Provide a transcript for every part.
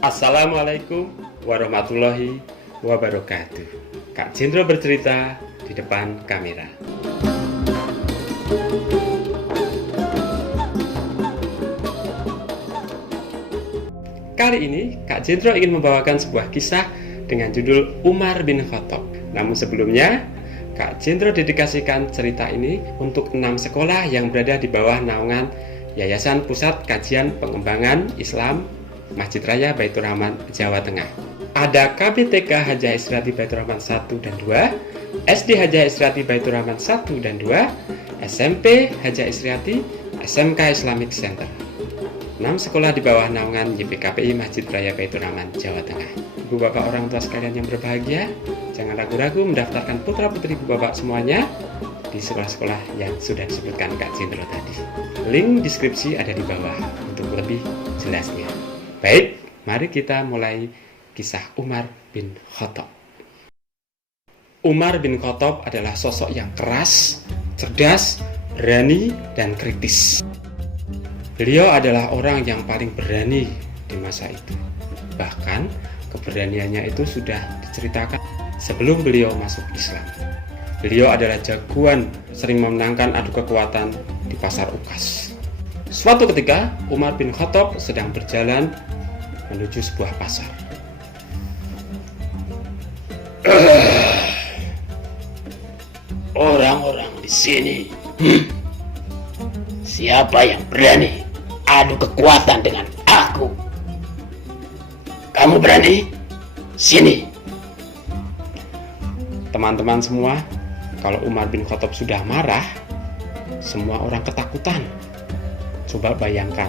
Assalamualaikum warahmatullahi wabarakatuh. Kak Jendro bercerita di depan kamera. Kali ini Kak Jendro ingin membawakan sebuah kisah dengan judul Umar bin Khattab. Namun sebelumnya, Kak Jendro dedikasikan cerita ini untuk 6 sekolah yang berada di bawah naungan Yayasan Pusat Kajian Pengembangan Islam Masjid Raya Baitur Rahman, Jawa Tengah. Ada KBTK Hajah Isriati Baitur Rahman 1 dan 2, SD Hajah Isriati Baitur Rahman 1 dan 2, SMP Hajah Isriati, SMK Islamic Center. 6 sekolah di bawah naungan YPKPI Masjid Raya Baitur Rahman, Jawa Tengah. Ibu bapak orang tua sekalian yang berbahagia, jangan ragu-ragu mendaftarkan putra-putri ibu bapak semuanya di sekolah-sekolah yang sudah disebutkan Kak Jendro tadi. Link deskripsi ada di bawah untuk lebih jelasnya. Baik, mari kita mulai kisah Umar bin Khattab. Umar bin Khattab adalah sosok yang keras, cerdas, berani, dan kritis. Beliau adalah orang yang paling berani di masa itu. Bahkan keberaniannya itu sudah diceritakan sebelum beliau masuk Islam. Beliau adalah jagoan, sering memenangkan adu kekuatan di pasar Ukas. Suatu ketika, Umar bin Khattab sedang berjalan menuju sebuah pasar. Orang-orang di sini, siapa yang berani adu kekuatan dengan aku? Kamu berani? Sini. Teman-teman semua, kalau Umar bin Khattab sudah marah, semua orang ketakutan. Coba bayangkan,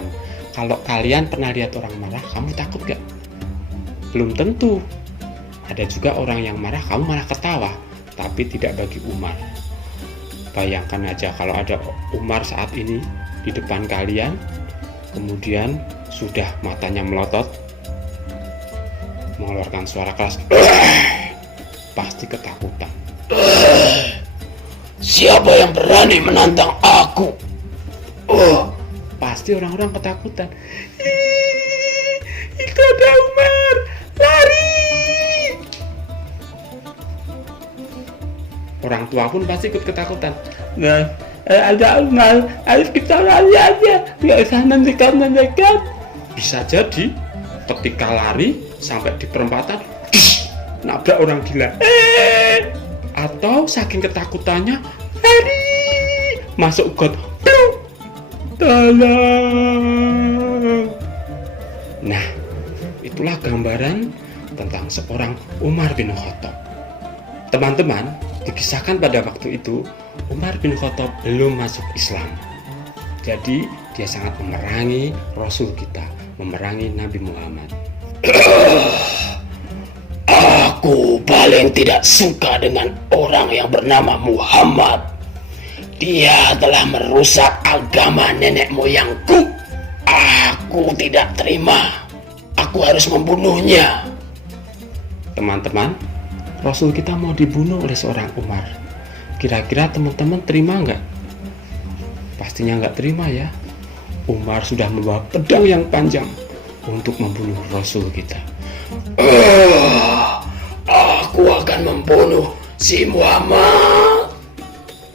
kalau kalian pernah lihat orang marah, kamu takut gak? Belum tentu. Ada juga orang yang marah, kamu malah ketawa. Tapi tidak bagi Umar. Bayangkan aja kalau ada Umar saat ini di depan kalian, kemudian sudah matanya melotot, mengeluarkan suara keras, pasti ketakutan. Siapa yang berani menantang aku? Pasti orang-orang ketakutan. Itu ada Umar, lari! Orang tua pun pasti ikut ketakutan. Nah, ada Umar, harus kita lari aja, nggak usah mendekat. Bisa jadi ketika lari sampai di perempatan, nabrak orang gila. Atau saking ketakutannya lari masuk got. Tolong. Nah, itulah gambaran tentang seorang Umar bin Khattab. Teman-teman, dikisahkan pada waktu itu Umar bin Khattab belum masuk Islam. Jadi dia sangat memerangi Rasul kita, memerangi Nabi Muhammad. Aku paling tidak suka dengan orang yang bernama Muhammad. Dia telah merusak agama nenek moyangku. Aku tidak terima. Aku harus membunuhnya. Teman-teman, Rasul kita mau dibunuh oleh seorang Umar. Kira-kira teman-teman terima nggak? Pastinya nggak terima ya. Umar sudah membawa pedang yang panjang untuk membunuh Rasul kita. Aku akan membunuh si Muhammad.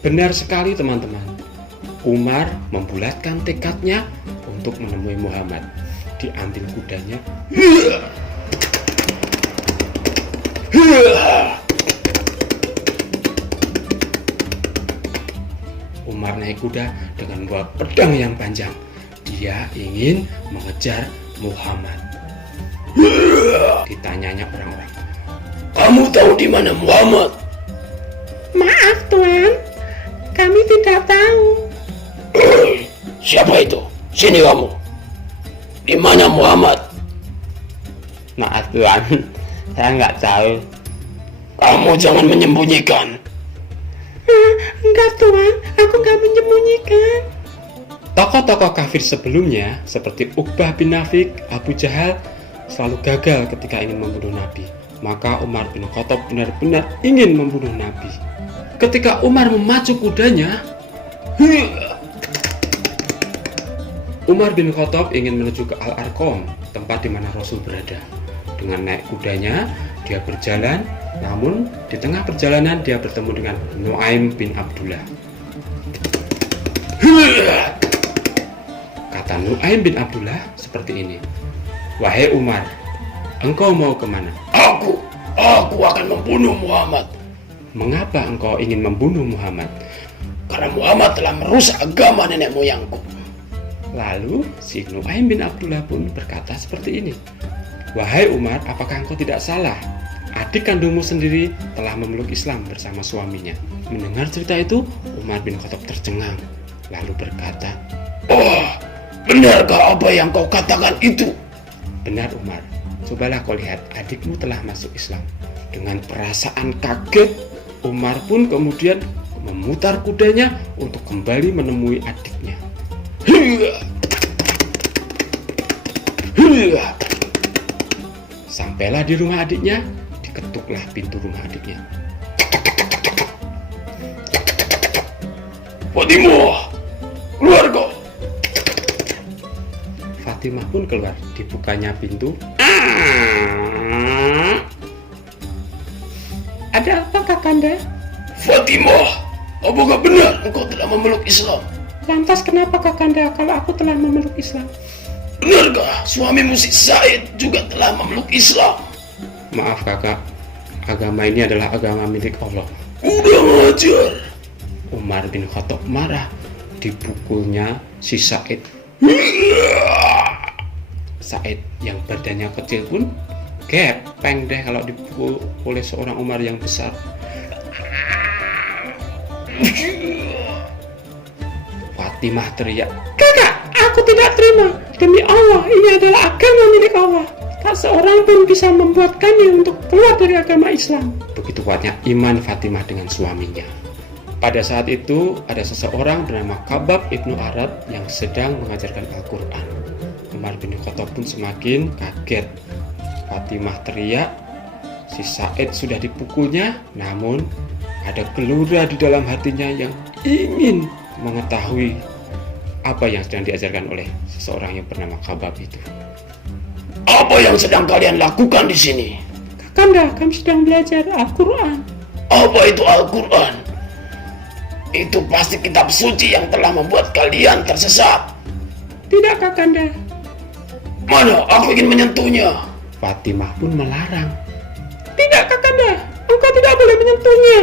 Benar sekali teman-teman. Umar membulatkan tekadnya untuk menemui Muhammad. Diambil kudanya. Umar naik kuda dengan membawa pedang yang panjang. Dia ingin mengejar Muhammad. Ditanyanya orang-orang, Kamu tahu di mana Muhammad? Maaf Tuan, kami tidak tahu. Siapa itu? Sini kamu. Di mana Muhammad? maaf Tuan, saya nggak tahu. Kamu jangan menyembunyikan. Enggak Tuan, aku nggak menyembunyikan. Tokoh-tokoh kafir sebelumnya seperti Uqbah bin Nafik, Abu Jahal selalu gagal ketika ingin membunuh Nabi. Maka Umar bin Khattab benar-benar ingin membunuh Nabi. Ketika Umar memacu kudanya, Umar bin Khattab ingin menuju ke Al-Arqam, tempat di mana Rasul berada. Dengan naik kudanya, dia berjalan, namun di tengah perjalanan dia bertemu dengan Nu'aim bin Abdullah. Kata Nu'aim bin Abdullah seperti ini, "Wahai Umar, engkau mau kemana?" Aku akan membunuh Muhammad. "Mengapa engkau ingin membunuh Muhammad?" Karena Muhammad telah merusak agama nenek moyangku. Lalu si Nu'aim bin Abdullah pun berkata seperti ini, "Wahai Umar, apakah engkau tidak salah? Adik kandungmu sendiri telah memeluk Islam bersama suaminya." Mendengar cerita itu, Umar bin Khattab tercengang, lalu berkata, "Oh, benarkah apa yang kau katakan itu?" "Benar Umar, cobalah kau lihat adikmu telah masuk Islam." Dengan perasaan kaget, Umar pun kemudian memutar kudanya untuk kembali menemui adiknya. Sampailah di rumah adiknya, diketuklah pintu rumah adiknya. "Fatimah, keluar kau." Fatimah pun keluar, dibukanya pintu. Ada apa Kakanda? "Fatimah, apakah benar engkau telah memeluk Islam? Lantas kenapa Kakanda kalau aku telah memeluk Islam? Benarkah suamimu si Said juga telah memeluk Islam?" "Maaf kakak, agama ini adalah agama milik Allah." "Kurang ajar." Umar bin Khattab marah, dipukulnya si Said. Said yang badannya kecil pun gepeng deh kalau dipukul oleh seorang Umar yang besar. Fatimah teriak, Kakak, aku tidak terima. Demi Allah, ini adalah agama milik Allah. Tak seorang pun bisa membuatkannya untuk keluar dari agama Islam. begitu kuatnya iman Fatimah dengan suaminya. Pada saat itu ada seseorang bernama Khabbab ibnu Arad yang sedang mengajarkan Al-Quran. Umar bin Khattab pun semakin kaget. Fatimah teriak, si Said sudah dipukulnya, namun ada gelora di dalam hatinya yang ingin mengetahui apa yang sedang diajarkan oleh seseorang yang bernama Khabbab itu. "Apa yang sedang kalian lakukan di sini?" Kakanda, kami sedang belajar Al-Quran. "Apa itu Al-Quran?" "Itu pasti kitab suci yang telah membuat kalian tersesat." Tidak Kakanda. "Mana? Aku ingin menyentuhnya." Fatimah pun melarang. Tidak Kakanda, engkau tidak boleh menyentuhnya.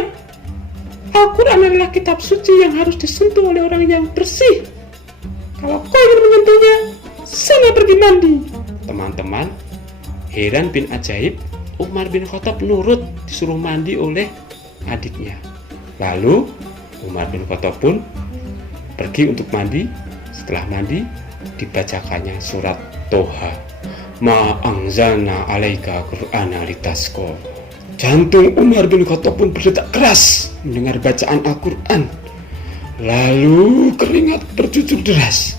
Al-Quran adalah kitab suci yang harus disentuh oleh orang yang bersih. Kalau kau ingin menyentuhnya, sana pergi mandi. Teman-teman, heran bin ajaib, Umar bin Khattab nurut disuruh mandi oleh adiknya. Lalu Umar bin Khattab pun pergi untuk mandi. Setelah mandi, dibacakannya surat Toha. Ma anzalna alaika Qur'ana litasqa. Jantung Umar bin Khattab pun berdetak keras mendengar bacaan Al-Quran. Lalu keringat bercucur deras.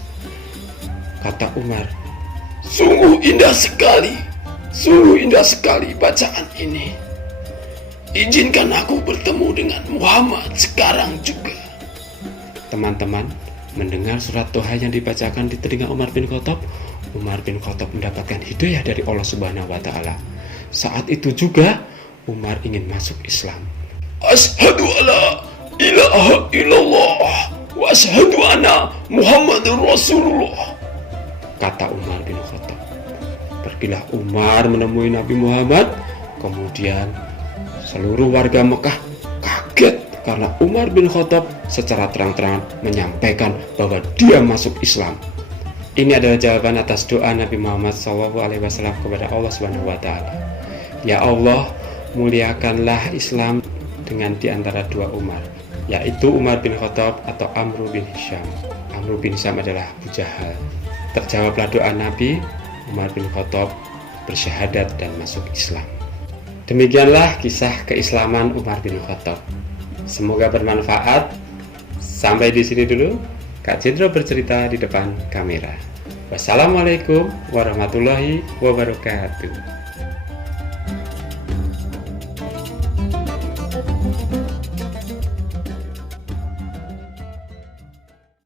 Kata Umar, Sungguh indah sekali bacaan ini. Izinkan aku bertemu dengan Muhammad sekarang juga." teman-teman, mendengar surat Toha yang dibacakan di telinga Umar bin Khattab, Umar bin Khattab mendapatkan hidayah dari Allah Subhanahu wa Ta'ala. Saat itu juga Umar ingin masuk Islam. "Asyhadu alla ilaha illallah wa asyhadu anna Muhammadur Rasulullah." Kata Umar bin Khattab. Pergilah Umar menemui Nabi Muhammad. Kemudian seluruh warga Mekah kaget karena Umar bin Khattab secara terang-terangan menyampaikan bahwa dia masuk Islam. Ini adalah jawaban atas doa Nabi Muhammad SAW kepada Allah Subhanahu wa Ta'ala. Ya Allah, muliakanlah Islam dengan diantara dua Umar, yaitu Umar bin Khattab atau Amr bin Hisham. Amr bin Hisham adalah Abu Jahal. Terjawablah doa Nabi, Umar bin Khattab bersyahadat dan masuk Islam. Demikianlah kisah keislaman Umar bin Khattab. Semoga bermanfaat. Sampai di sini dulu Kak Jendro bercerita di depan kamera. Wassalamualaikum warahmatullahi wabarakatuh.